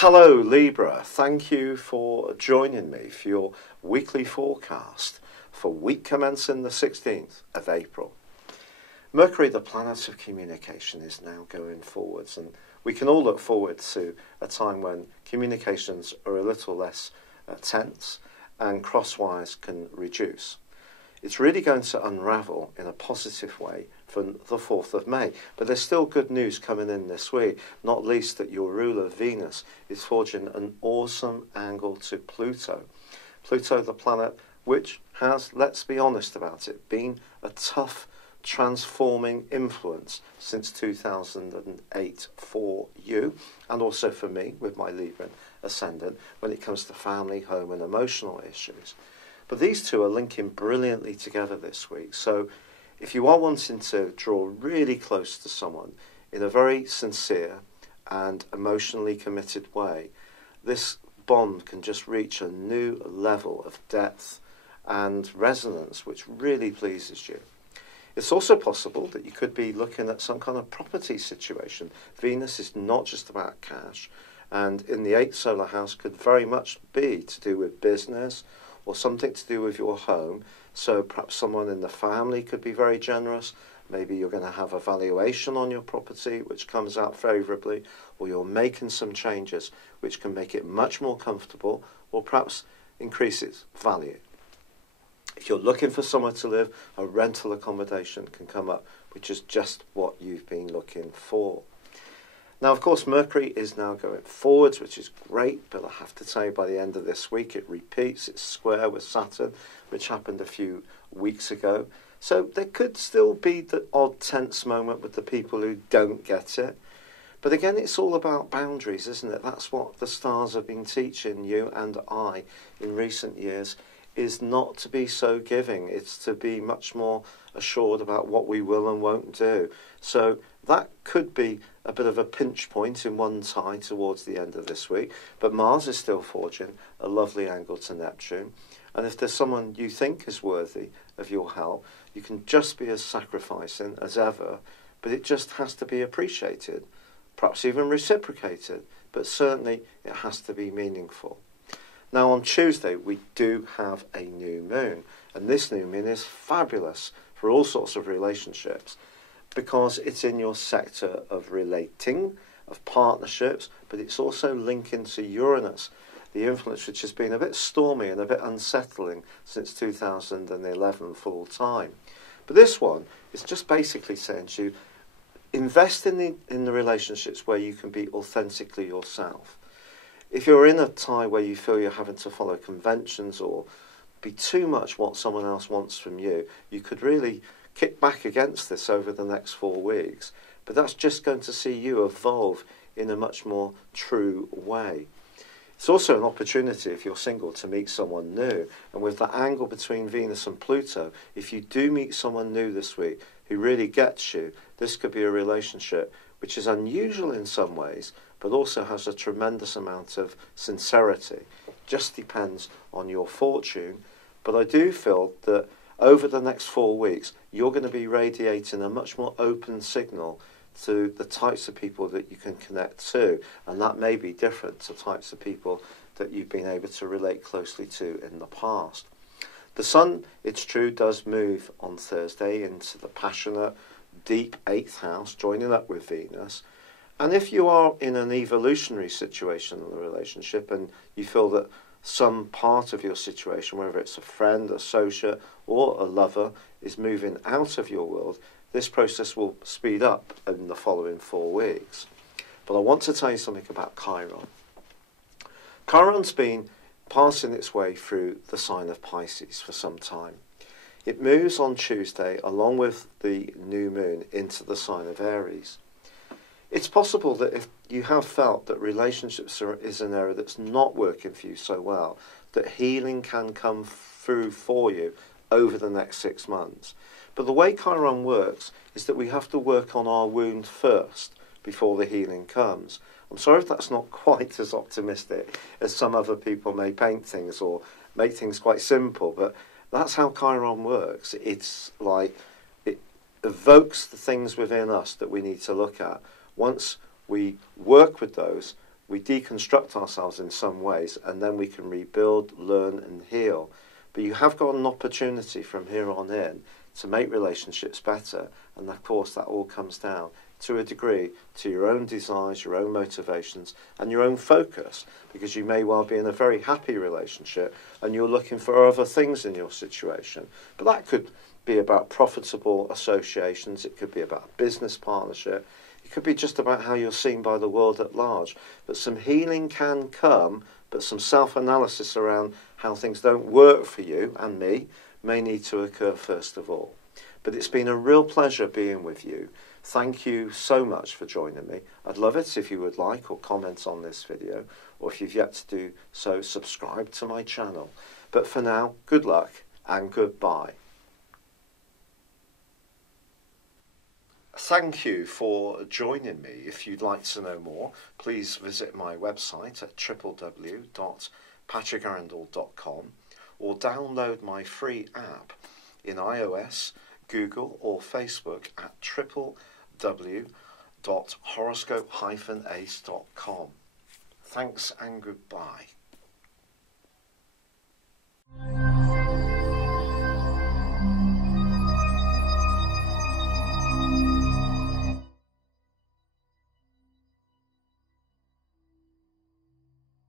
Hello Libra, thank you for joining me for your weekly forecast for week commencing the 16th of April. Mercury, the planet of communication, is now going forwards, and we can all look forward to a time when communications are a little less tense and crosswires can reduce. It's really going to unravel in a positive way from the 4th of May. But there's still good news coming in this week, not least that your ruler Venus is forging an awesome angle to Pluto. Pluto, the planet which has, let's be honest about it, been a tough transforming influence since 2008 for you, and also for me with my Libra ascendant when it comes to family, home and emotional issues. But these two are linking brilliantly together this week. So if you are wanting to draw really close to someone in a very sincere and emotionally committed way, this bond can just reach a new level of depth and resonance, which really pleases you. It's also possible that you could be looking at some kind of property situation. Venus is not just about cash, and in the 8th solar house could very much be to do with business or something to do with your home. So perhaps someone in the family could be very generous. Maybe you're going to have a valuation on your property which comes out favourably, or you're making some changes which can make it much more comfortable or perhaps increase its value. If you're looking for somewhere to live, a rental accommodation can come up, which is just what you've been looking for. Now, of course, Mercury is now going forwards, which is great, but I have to say by the end of this week it repeats its square with Saturn, which happened a few weeks ago. So there could still be the odd tense moment with the people who don't get it. But again, it's all about boundaries, isn't it? That's what the stars have been teaching you and I in recent years, is not to be so giving. It's to be much more assured about what we will and won't do. So that could be a bit of a pinch point in one side towards the end of this week. But Mars is still forging a lovely angle to Neptune. And if there's someone you think is worthy of your help, you can just be as sacrificing as ever, but it just has to be appreciated, perhaps even reciprocated, but certainly it has to be meaningful. Now on Tuesday we do have a new moon, and this new moon is fabulous for all sorts of relationships because it's in your sector of relating, of partnerships, but it's also linking to Uranus, the influence which has been a bit stormy and a bit unsettling since 2011 full time. But this one is just basically saying to you, invest in the relationships where you can be authentically yourself. If you're in a tie where you feel you're having to follow conventions or be too much what someone else wants from you, you could really kick back against this over the next 4 weeks. But that's just going to see you evolve in a much more true way. It's also an opportunity, if you're single, to meet someone new. And with that angle between Venus and Pluto, if you do meet someone new this week who really gets you, this could be a relationship which is unusual in some ways, but also has a tremendous amount of sincerity. Just depends on your fortune. But I do feel that over the next 4 weeks, you're going to be radiating a much more open signal to the types of people that you can connect to. And that may be different to types of people that you've been able to relate closely to in the past. The Sun, it's true, does move on Thursday into the passionate, deep 8th house, joining up with Venus. And if you are in an evolutionary situation in a relationship and you feel that some part of your situation, whether it's a friend, associate, or a lover, is moving out of your world, this process will speed up in the following 4 weeks. But I want to tell you something about Chiron. Chiron's been passing its way through the sign of Pisces for some time. It moves on Tuesday, along with the new moon, into the sign of Aries. It's possible that if you have felt that relationships is an area that's not working for you so well, that healing can come through for you over the next 6 months. But the way Chiron works is that we have to work on our wound first before the healing comes. I'm sorry if that's not quite as optimistic as some other people may paint things or make things quite simple, but that's how Chiron works. It's like it evokes the things within us that we need to look at. Once we work with those, We deconstruct ourselves in some ways, and then we can rebuild, learn, and heal. But you have got an opportunity from here on in to make relationships better, and of course that all comes down to a degree to your own desires, your own motivations, and your own focus, because you may well be in a very happy relationship and you're looking for other things in your situation. But that could be about profitable associations, it could be about a business partnership, it could be just about how you're seen by the world at large. But some healing can come, but some self-analysis around how things don't work for you and me may need to occur first of all. But it's been a real pleasure being with you. Thank you so much for joining me. I'd love it if you would like or comment on this video, or if you've yet to do so, subscribe to my channel. But for now, good luck and goodbye. Thank you for joining me. If you'd like to know more, please visit my website at www.patrickarundell.com or download my free app in iOS, Google or Facebook at www.horoscope-ace.com. Thanks and goodbye.